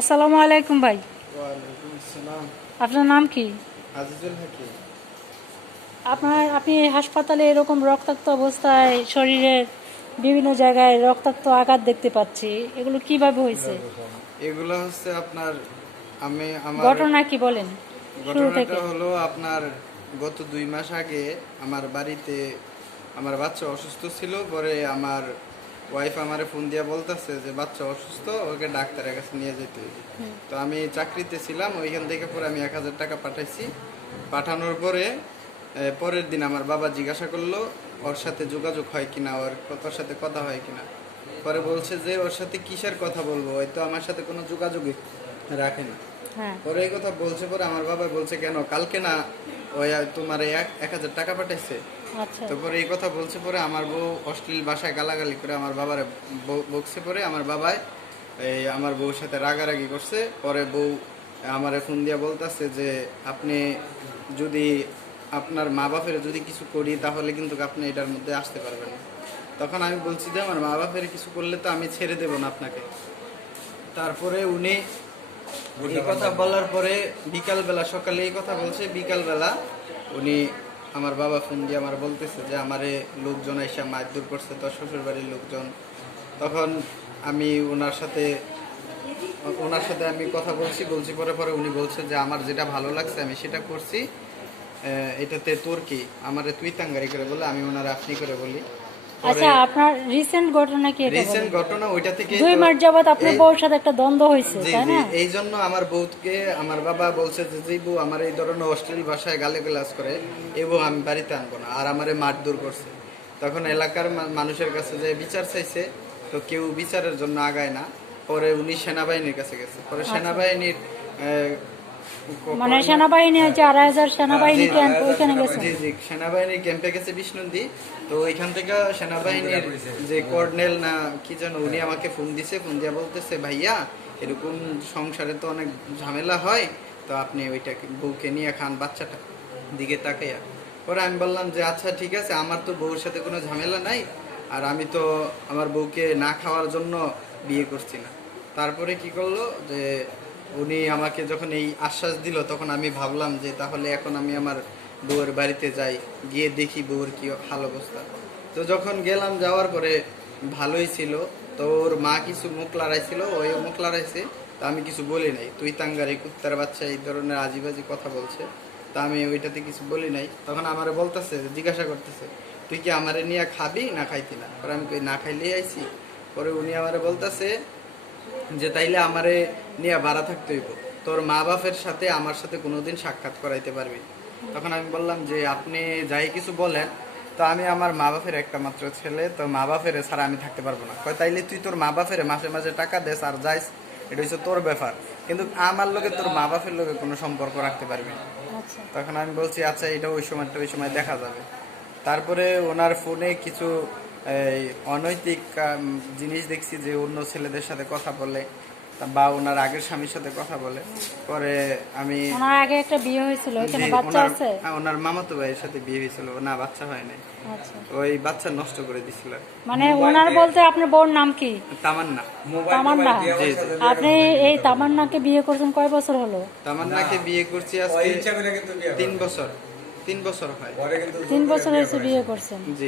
আসসালামু আলাইকুম ভাই। ওয়ালাইকুম আসসালাম। আপনার নাম কি? আজিজুল হাকিম। আপনি হাসপাতালে এরকম রক্তাক্ত অবস্থায় শরীরের বিভিন্ন জায়গায় রক্তাক্ত আঘাত দেখতে পাচ্ছি, এগুলো কিভাবে হয়েছে? এগুলো হচ্ছে আপনার আমার ঘটনা কি বলেন শুরু ঘটনাটা থেকে। হলো আপনার গত 2 মাস আগে আমার বাড়িতে আমার বাচ্চা অসুস্থ ছিল। পরে আমার ওয়াইফ আমারে ফোন দিয়ে বলতেছে যে বাচ্চা অসুস্থ, ওকে ডাক্তারের কাছে নিয়ে যেতে হবে। তো আমি চাকরিতে ছিলাম, ওইখান থেকে পরে আমি 1,000 টাকা পাঠাইছি। পাঠানোর পরে পরের দিন আমার বাবা জিজ্ঞাসা করলো ওর সাথে যোগাযোগ হয় কিনা, ওর সাথে কথা হয় কিনা। পরে বলছে যে ওর সাথে কিসের কথা বলবো, হয়তো আমার সাথে কোনো যোগাযোগই রাখে না। হ্যাঁ। পরে এই কথা বলছে, পরে আমার বাবা বলছে কেন কালকে না ওই তোমার 1,000 টাকা পাঠাইছে। আচ্ছা। তো পরে এই কথা বলছে, পরে আমার বউ অশ্লীল ভাষায় গালাগালি করে আমার বাবারে বকছে। পরে আমার বাবাই আমার বউর সাথে রাগারাগি করছে। পরে বউ আমারে ফোন দিয়া বলতেছে যে আপনি যদি আপনার মা বাপের যদি কিছু করি তাহলে কিন্তু আপনি এটার মধ্যে আসতে পারবেন না। তখন আমি বলছি যে আমার মা বাপের কিছু করলে তো আমি ছেড়ে দেব না আপনাকে। তারপরে উনি এই কথা বলার পরে বিকালবেলা, সকালে এই কথা বলছে, বিকালবেলা উনি আমার বাবা ফোন দিয়ে আমার বলতেছে যে আমারে লোকজন এসে মারধর করছে, তোর শ্বশুর বাড়ির লোকজন। তখন আমি ওনার সাথে আমি কথা বলছি পরে পরে উনি বলছে যে আমার যেটা ভালো লাগছে আমি সেটা করছি, এটাতে তোর কি, আমারে তুই তাঙ্গারি করে বলে, আমি ওনারা আপনি করে বলি। আচ্ছা, আপনার রিসেন্ট ঘটনা কি এটা রিসেন্ট বলেন? ঘটনা ওইটা থেকে 2 মাস যাবত আপনার বউর সাথে একটা দ্বন্দ্ব হয়েছে, জি তাই জি, না? এই জন্য আমার বউকে আমার বাবা বলছে যে যে বউ আমার এই ধরনের অশ্লীল ভাষায় গালিগালাজ করে, এবং আমি বাড়িতে আনবো না, আর আমারে মারধর করছে। তখন এলাকার মানুষের কাছে যে বিচার চাইছে, তো কেউ বিচারের জন্য আগায় না। পরে উনি সেনাবাহিনীর কাছে গেছে। পরে সেনাবাহিনীর মানে সেনাবাহিনী যে 2,500 সেনাবাহিনী ক্যাম্প, ওইখানে গেছে। জি জি, সেনাবাহিনীর ক্যাম্পে গেছে বিষ্ণুন্দি। তো ওইখান থেকে সেনাবাহিনীর যে কর্নেল না কি যেন, উনি আমাকে ফোন দিছে। ফোন দিয়া বলতেছে ভাইয়া এরকম সংসারে তো অনেক ঝামেলা হয়, তো আপনি ওইটাকে বউকে নিয়ে খান বাচ্চাটা দিকে তাকাইয়া। পরে আমি বললাম যে আচ্ছা ঠিক আছে, আমার তো বউর সাথে কোনো ঝামেলা নাই, আর আমি তো আমার বউকে না খাওয়ার জন্য বিয়ে করছি না। তারপরে কি করলো যে উনি আমাকে যখন এই আশ্বাস দিল, তখন আমি ভাবলাম যে তাহলে এখন আমি আমার বউয়ের বাড়িতে যাই, গিয়ে দেখি বউয়ের কি হাল অবস্থা। তো যখন গেলাম, যাওয়ার পরে ভালোই ছিল। তো ওর মা কিছু মুখ লড়াইছিল, ওইও মুখ লড়াইছে। তা আমি কিছু বলি নাই, তুই তাঙ্গারি কুত্তার বাচ্চা এই ধরনের আজিবাজি কথা বলছে। তা আমি ওইটাতে কিছু বলি নাই। তখন আমারে বলতেছে, জিজ্ঞাসা করতেছে তুই কি আমারে নিয়ে খাবি না খাইতি না। পরে আমি কই না খাইলেই আইছি। পরে উনি আমারে বলতেছে যে তাইলে আমারে নিয়ে ভাড়া থাকতে হইব, তোর মা বাপের সাথে আমার সাথে কোনোদিন সাক্ষাৎ করাইতে পারবি। তখন আমি বললাম যে আপনি যাই কিছু বলেন, তো আমি আমার মা বাপের একটা মাত্র ছেলে, তো মা বাপের ছাড়া আমি থাকতে পারবো না। কয় তাইলে তুই তোর মা বাপের মাসে মাসে টাকা দেস আর যাইস, এটা হচ্ছে তোর ব্যাপার, কিন্তু আমার লোকে তোর মা বাপের লোকে কোনো সম্পর্ক রাখতে পারবি না। আচ্ছা। তখন আমি বলছি আচ্ছা এটা ওই সময় দেখা যাবে। তারপরে ওনার ফোনে কিছু এই অনৈতিক জিনিস দেখছি, যে অন্য ছেলেদের সাথে কথা বলে বা ওনার আগের স্বামীর সাথে কথা বলে। পরে আমি ওনার আগে একটা বিয়ে হয়েছিল, ওখানে জি, বাচ্চা আছে? ওনার মামাতো ভাইয়ের সাথে বিয়ে হয়েছিল, না বাচ্চা হয় নাই। আচ্ছা। ওই বাচ্চা নষ্ট করে দিছিল। মানে ওনার বলতে আপনার বউর নাম কি? তামান্না। তামান্না। জি জি, আপনি এই তামান্নাকে বিয়ে করছেন কয় বছর হলো? তামান্নাকে বিয়ে করছি আজকে 3 বছর। 3 বছর হয়। 3 বছর হয়েছে বিয়ে করছেন। জি।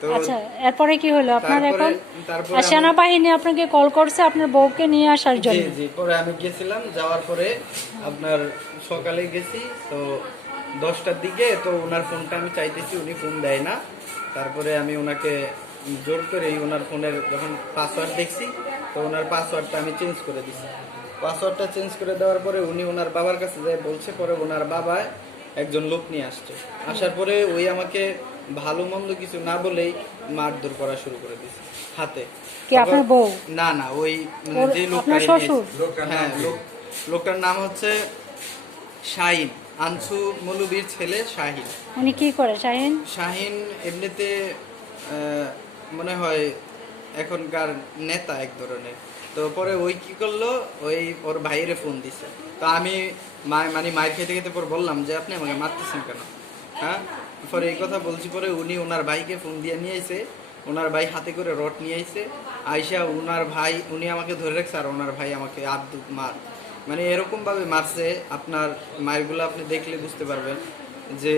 তো আচ্ছা, এরপরে কি হলো আপনার তারপরে এখন? তারপরে আর সেনাবাহিনী আপনাকে কল করছে আপনার বউকে নিয়ে আসার জি জন্য? জি, পরে আমি গেছিলাম, যাওয়ার পরে আপনার সকালে গেছি তো 10টার দিকে। তো ওনার ফোনটা আমি চাইতেছি, উনি ফোন দেয় না। তারপরে আমি ওনাকে জোর করে ওনার ফোনের যখন পাসওয়ার্ড দেখছি, তো ওনার পাসওয়ার্ডটা আমি চেঞ্জ করে দিছি। পাসওয়ার্ডটা চেঞ্জ করে দেওয়ার পরে উনি ওনার বাবার কাছে যায় বলছে। পরে ওনার বাবা একজন লোক নিয়ে আসছে। আসার পরে ওই আমাকে ভালো মন্দ কিছু না বলেই মারধর করা শুরু করে দিয়েছে হাতে। কি আপনার বউ? না না, ওই যে লোকটা আপনার শ্বশুর? হ্যাঁ, লোকটার নাম হচ্ছে শাহিন, আনসু মৌলবীর ছেলে শাহিন। উনি কি করে শাহিন? শাহিন এমনিতে মনে হয় এখনকার নেতা এক ধরনের। তো পরে ওই কি করলো, ওই ওর ভাইয়েরে ফোন দিছে। তো আমি মানে মায়ের খেতে খেতে পর বললাম যে আপনি আমাকে মারতেছেন কেন, হ্যাঁ। পরে এই কথা বলছি, পরে উনি ওনার ভাইকে ফোন দিয়ে নিয়ে আইছে। ওনার ভাই হাতে করে রড নিয়ে আইছে। আইসা ওনার ভাই উনি আমাকে ধরে রাখছে আর ওনার ভাই আমাকে আব্দুল মার মানে এরকম ভাবে মারছে। আপনার মায়েরগুলো আপনি দেখলে বুঝতে পারবেন যে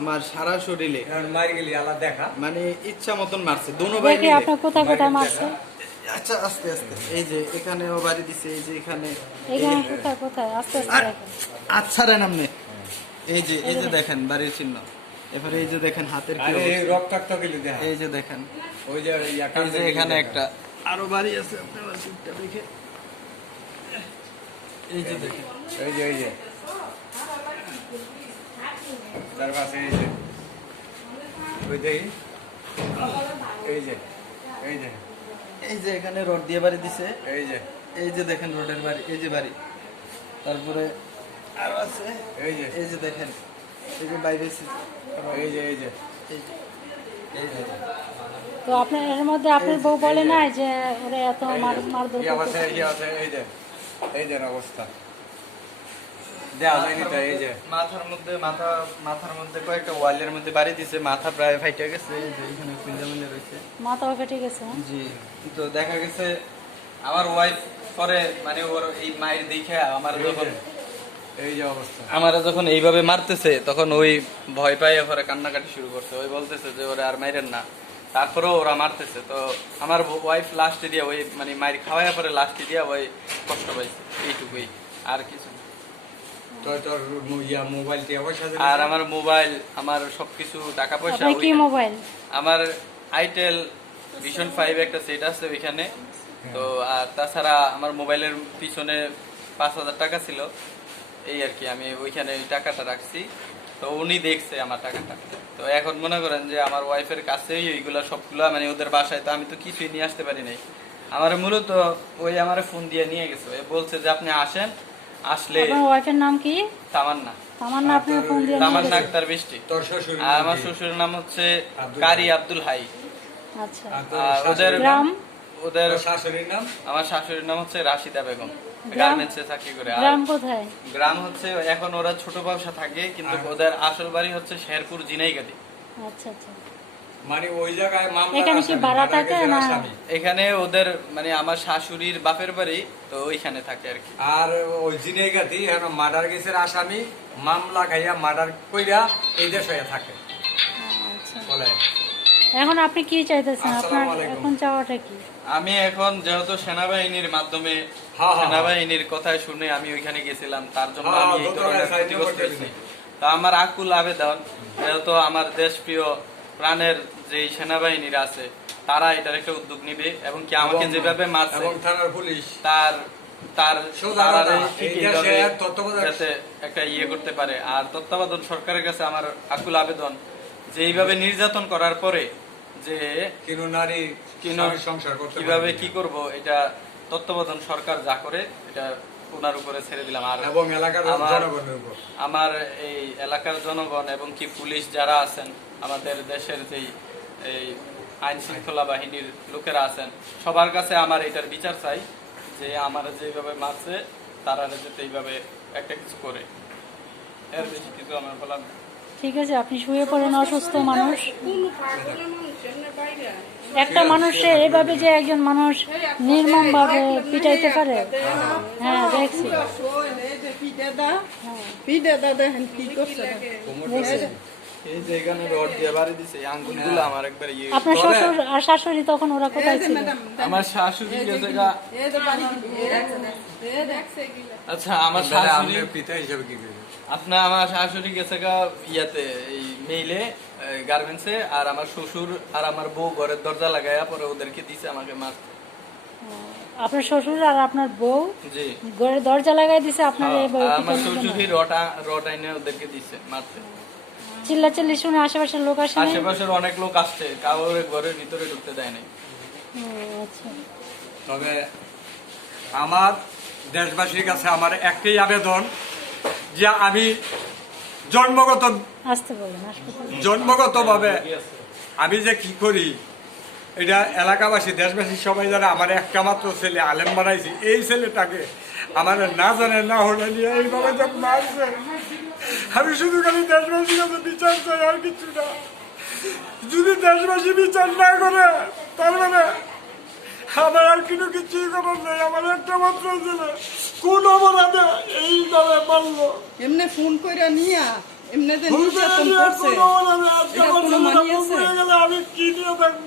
আমার সারা শরীরে মার গেলি আল্লাহ দেখা। মানে ইচ্ছা মতন মারছে দুনো ভাই দেখি মিলে। আপনার কোথায় কোথায় মারছে, আচ্ছা আস্তে আস্তে, এই যে এখানেও বাড়ি দিছে, এই যে এখানে এখানে কোথায় কোথায় আস্তে আস্তে আর দেখেন। আচ্ছা রে নামনে, এই যে দেখেন বাড়ির চিহ্ন। এবারে এই যে দেখেন হাতের কি আরে এই অবস্থা। রক্তাক্ত গেলি দেখা। এই যে দেখেন, ওই যে এই যে এখানে একটা আরো বাড়ি আছে আপনারা চিপটা দেখে, এই যে দেখেন এই যে তার পাশে এই যে ওই দেখি এই যে এই যে এখানে রড দিয়ে বাড়ি দিছে। এই যে দেখেন রোডের বাড়ি, এই যে বাড়ি। তারপরে আরো আছে, এই যে এই যে দেখেন, এই যে বাইরে এই যে এই যে তো আপনার এর মধ্যে আপনার বউ বলে নাই যে ওরা এত মারধর কি অবস্থা, করতেছে? এই আছে এই যে অবস্থা দেয়া যায়নি তো। এই যে মাথার মধ্যে কয়েকটা ওয়ালের মধ্যে বাড়ি দিছে, মাথা প্রায় ফাইটে গেছে, এই যে এখানে খুললে মিলে রয়েছে। মাথাও ফেটে গেছে। জি, তো দেখা গেছে আমার ওয়াইফ পরে মানে ওর এই মায়ের দেখে এই যে অবস্থা আমারা যখন এইভাবে মারতেছে তখন ওই ভয় পাইয়া পরে কান্নাকাটি শুরু করছে। ওই বলতেছে যে ওরা আর মাইরেন না, তারপরেও ওরা মারতেছে। তো আমার ওয়াইফ লাস্টে দিয়া ওই মানে মায়ের খাওয়াইয়া পরে লাস্টে দিয়া ওই কষ্ট পাইছে, এইটুকুই, আর কিছু না। তোর মোবাইল টি অবস্থা আর আমার মোবাইল, আমার সবকিছু টাকা পয়সা, আপনার কি মোবাইল? আমার আইটেল ভিশন 5 একটা সেট আছে ওইখানে। তো আর তাছাড়া আমার মোবাইলের পিছনে 5,000 টাকা ছিল, এই আর কি। আমি ওইখানে ওই টাকাটা রাখছি, তো উনি দেখছে আমার টাকাটা। তো এখন মনে করেন যে আমার ওয়াইফের কাছেই ওইগুলা সবগুলা মানে ওদের বাসায়, তো আমি তো কিছুই নিয়ে আসতে পারি নাই। আমার মূলত ওই আমার ফোন দিয়ে নিয়ে গেছে, বলছে যে আপনি আসেন, আসলে আপনার ওয়াইফের নাম কি? তামান্না, তামান্না আপনার ফোন দিয়ে তামান্না আক্তার বৃষ্টি। তোর শ্বশুর আর আমার শ্বশুরের নাম হচ্ছে কারি আব্দুল হাই। আচ্ছা, আর ওদের গ্রাম? ওদের শাশুড়ির নাম? আমার শাশুড়ির নাম হচ্ছে রাশিদা বেগম, গ্রাম? গার্মেন্টসে চাকরি করে। আর গ্রাম কোথায়? গ্রাম হচ্ছে এখন ওরা ছোট ব্যবসা থাকে, কিন্তু ওদের আসল বাড়ি হচ্ছে শেরপুর জিনাইগাতি। আচ্ছা আচ্ছা। মানে ওই জায়গায় মামলা এখানে কি ভাড়া থাকে না? এখানে ওদের মানে আমার শাশুড়ির বাপের বাড়ি, তো ওইখানে থাকে আর কি। আর ওই জিনেগাতি এখন মার্ডার কেসের আসামি মামলা খাইয়া মার্ডার কইরা এই দেশ হয়ে থাকে আচ্ছা, বলে। এখন আপনি কি চাইতেছেন? আপনার আসসালামু আলাইকুম। এখন চাওয়াটা কি? আমি এখন যেহেতু সেনাবাহিনীর মাধ্যমে হ্যাঁ, হ্যাঁ। সেনাবাহিনীর কথা শুনে আমি ওইখানে গেছিলাম, তার জন্য হ্যাঁ, আমি এই ধরনের সাইন ক্ষতিগ্রস্ত করতে হয়েছি। তা আমার আকুল আবেদন, যেহেতু আমার দেশপ্রিয় প্রাণের যে সেনাবাহিনীরা আছে তারা এটার একটা উদ্যোগ নিবে, এবং কি আমাকে যেভাবে মারছে এবং থানার পুলিশ তার তার সোজা তারারে কথা, ঠিক এই দেশে এইভাবে তত্ত্বাবধায়ক যাতে একটা ইয়ে করতে পারে। আর তত্ত্বাবধান সরকারের কাছে আমার আকুল আবেদন যে এইভাবে নির্যাতন করার পরে যে কিনো নারী স্বামীর সংসার করতে কিভাবে পারবে কি করব, এটা তত্ত্বাবধান সরকার যা করে এটা ওনার উপরে ছেড়ে দিলাম। আর এবং এলাকার আমার- জনগণের উপর। আমার এই এলাকার জনগণ এবং কি পুলিশ যারা আছেন, আমাদের দেশের যেই এই আইন শৃঙ্খলা বাহিনীর লোকেরা আছেন, সবার কাছে আমার এটার বিচার চাই যে আমার যেভাবে মারছে তারা যাতে এইভাবে একটা কিছু করে। এর বেশি কিছু আমার বলার নেই। ঠিক আছে, আপনি শুয়ে পড়েন, অসুস্থ মানুষ। একটা মানুষে এভাবে যে একজন মানুষ নির্মম ভাবে পিটাইতে পারে? হ্যাঁ, দেখছি। এই যে এখানে রড দিয়ে বাড়ি দিছে, এই আঙ্গুলগুলো আমার একবার ইয়ে। আপনার শ্বশুর আর শাশুড়ি তখন ওরা কোথায় ছিল? আমার শাশুড়ি গেছে গা। আচ্ছা, আমার তাহলে শাশুড়ি আপনি পিতা হিসেবে কি করবেন? আমার শাশুড়ি গেছে গা ইয়াতে, এই মেইলে গার্মেন্টসে। আর আমার শ্বশুর আর আমার বউ ঘরের দরজা লাগাইয়া পরে ওদেরকে দিছে আমাকে মার। আপনার শ্বশুর আর আপনার বউ জি, ঘরের দরজা লাগাই দিছে আপনার এইভাবে আর আমার পিটানোর জন্য? শ্বশুরই রড আইনে ওদেরকে দিছে মারতে। চিল্লাচিল্লি শুনে আশেপাশের লোক আসে নাই? আশেপাশের অনেক লোক আসছে, কাউর ঘরের ভিতরে ঢুকতে দেয় নাই। ও, আচ্ছা। তবে আমার দেশবাসীর কাছে আমার একটাই আবেদন যে আমি আসতে বলেন, হাসপাতালে। জন্মগতভাবে আমি যে কি করি এটা এলাকাবাসী দেশবাসী সবাই জানে। আমার একটা মাত্র ছেলে আলেম বানাইছি, এই ছেলেটাকে আমার না জানে না হলে নিয়ে এইভাবে যে মারছে, আমি শুধু খালি দেশবাসীর কাছে বিচার চাই, আর কিছু না। যদি দেশবাসী বিচার না করে তার মানে আমার আর কোনো কিছুই করার নেই, আমার একটা মাত্র ছেলে কোন অপরাধে এইভাবে মারলো। এমনি ফোন কইরা নিয়া এমনি যে ভুল করে নির্যাতন নিয়ে করছে কোনো অপরাধে আজকে এটা আমার কোনো ছেলেটা মানি আছে? ভুল হয়ে গেলে আমি কি নিয়ে থাকবো?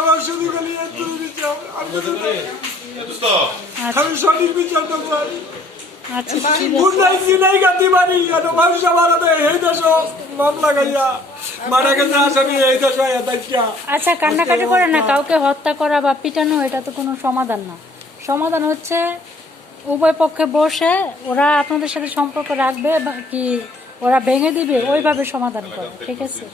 আমার শুধু খালি একটুই বিচার, আর কিছু না। আমি সঠিক বিচারটা চাই। আচ্ছা ঠিক আছে। গুন্ডাই চিনাই গাতি মারি কেন মানুষ আমার এই দেশ মামলা গাইয়া মারা গেছে আসামি এই দেশ দেখা। আচ্ছা কান্নাকাটি করে না, কাউকে হত্যা করা বা পিটানো এটা তো কোনো সমাধান না। সমাধান হচ্ছে উভয় পক্ষে বসে ওরা আপনাদের সাথে সম্পর্ক রাখবে বা কি ওরা ভেঙে দিবে, ওইভাবে সমাধান করে, ঠিক আছে?